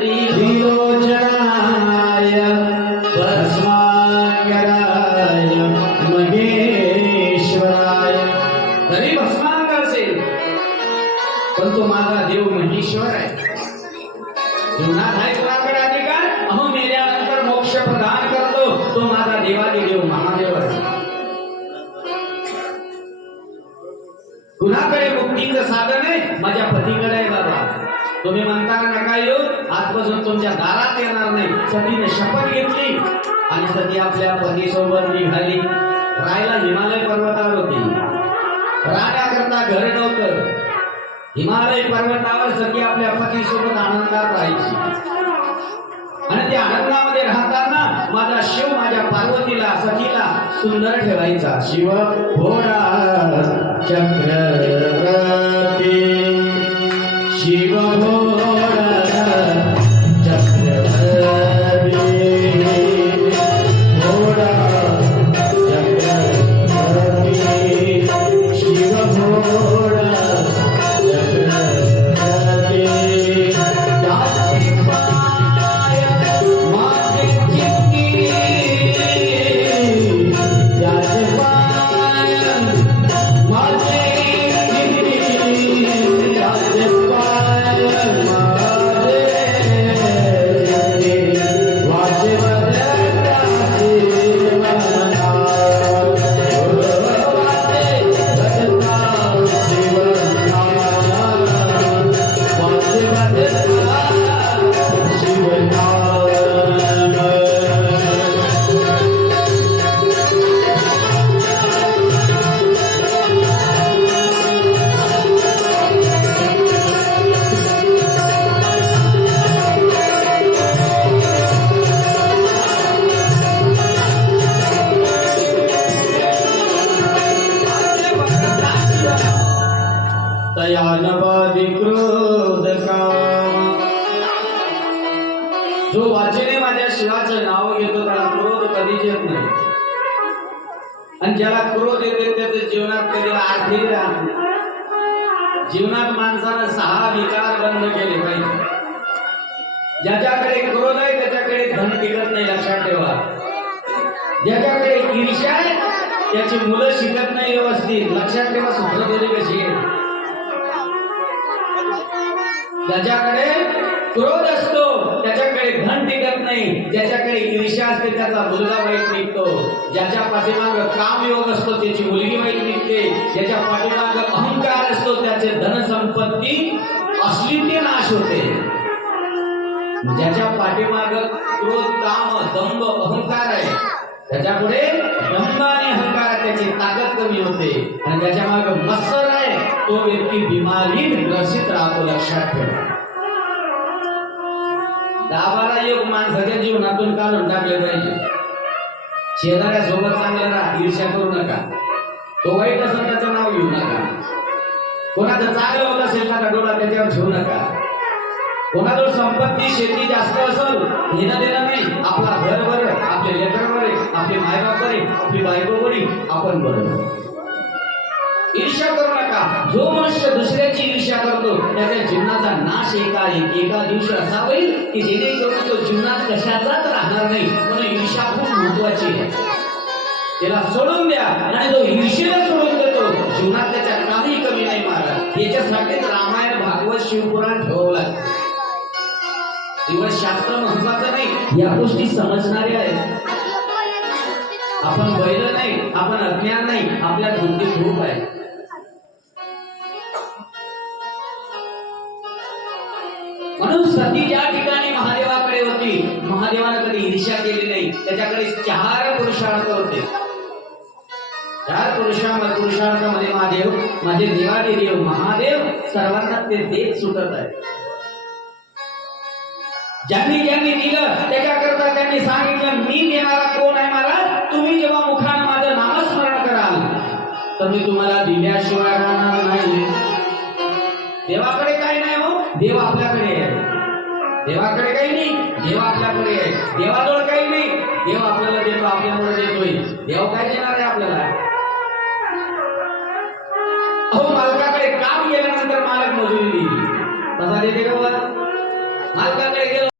त्रिलोचनाय भस्मांगराय महेश्वराय. जरी भस्मांग असेल पण तो माझा देव महेश्वर आहे. जीवनात आहे कोणाकडे अधिकार? अहो मेल्यानंतर मोक्ष प्रदान करतो तो माझा देवादिदेव महादेव आहे. कुणाकडे मुक्तीचं साधन आहे? माझ्या पतीकडे आहे बाबा. तुम्ही म्हणता नका येऊ, आजपासून तुमच्या दारात येणार नाही. सतीने शपथ घेतली आणि सती आपल्या पतीसोबत निघाली. राहायला हिमालय पर्वतावर होती. राहण्याकरता घर नव्हतं. हिमालय पर्वतावर सती आपल्या पतीसोबत आनंदात राहायची आणि त्या आनंदामध्ये राहताना माझा शिव माझ्या पार्वतीला सतीला सुंदर ठेवायचा. शिव घोडा चक्रवर्ती शिव घोडा चक्रवर्ती घोडा चक्रवर्ती शिव घोडा जो वाचने माझ्या शिवाचं नाव घेतो त्याला क्रोध कधीच येत नाही. आणि ज्याला क्रोध येते त्याच्या जीवनात कधी आर्थिक राहत नाही. जीवनात माणसानं 6 विकार बंद केले पाहिजे. ज्याच्याकडे क्रोध आहे त्याच्याकडे धन टिकत नाही, लक्षात ठेवा. ज्याच्याकडे ईर्ष्या आहे त्याची मुलं शिकत नाही व्यवस्थित, लक्षात ठेवा. सुखदेवी कशी आहे. ज्याच्याकडे क्रोध असतो त्याच्याकडे धन टिकत नाही. ज्याच्याकडे ईर्ष्या असते त्याचा मुलगा वाईट निघतो. ज्याच्या पाठीमागे कामयोग असतो त्याची मुलगी वाईट निघते. ज्याच्या पाठीमागे अहंकार असतो त्याचे धनसंपत्ती अश्लीलते नाश होते. ज्याच्या पाठीमागे क्रोध काम दंभ अहंकार आहे त्याच्यापुढे दंभ आणि अहंकार त्याची ताकद कमी होते. आणि ज्याच्या मागे मत्सर आहे तो व्यक्ती बिमारी ग्रसित राहतो, लक्षात ठेवा. 10-12 योग माणसाच्या जीवनातून काढून टाकले पाहिजे. शेजाऱ्यासोबत चांगलं राहा, ईर्ष्या करू नका. तो वाईट असेल त्याचं नाव घेऊ नका. कोणाचं चांगलं होत असेल ना डोळा त्याच्यावर ठेवू नका. कोणाजवळ संपत्ती शेती जास्त असेल घेणं देणं नाही. आपला घर बरं, आपले लेकर बरे, आपले मायबाप बरे, आपली बायको बरी, आपण बरं. ईर्ष्या करू नका. जो मनुष्य दुसऱ्याची ईर्ष्या करतो त्याच्या जीवनाचा नाश एका दिवशी असा होईल की जेणेकरून तो जीवनात कशाचाच राहणार नाही. म्हणून ईर्ष्या खूप महत्वाची आहे. त्याला सोडून द्या आणि जो ईर्ष्येला सोडून देतो जीवनात त्याच्या काही कमी नाही महाराज. याच्यासाठीच रामायण भागवत शिवपुराण ठेवावं लागतं. दिवस शास्त्र महत्वाचं नाही, या गोष्टी समजणारे आहेत. आपण बैल नाही, आपण अज्ञान नाही, आपल्या बुद्धी खूप आहे. म्हणून सती ज्या ठिकाणी महादेवाकडे होती महादेवानं कधी ईर्ष्या केली नाही. त्याच्याकडे 4 पुरुषार्थ होते. 4 पुरुषार्थामध्ये महादेव माझे देवादिदेव महादेव सर्वांना ते देत सुटत आहे. ज्यांनी ज्यांनी दिलं त्याच्याकरता त्यांनी सांगितलं मी देणारा कोण आहे महाराज. तुम्ही जेव्हा मुखाने माझं नामस्मरण कराल तर मी तुम्हाला दिल्याशिवाय राहणार नाही. देवाकडे काही नाही हो, देव आपल्याकडे आहे. देवाकडे काही नाही, देव आपल्याकडे आहे. देवाजवळ काही नाही, देव आपल्याला देतो, आपल्यामुळे देतोय. देव काय देणार आहे आपल्याला? अहो मालकाकडे काम केल्यानंतर मालक मजुरी देईल, तसा देते का बघा? मालकाकडे गेलो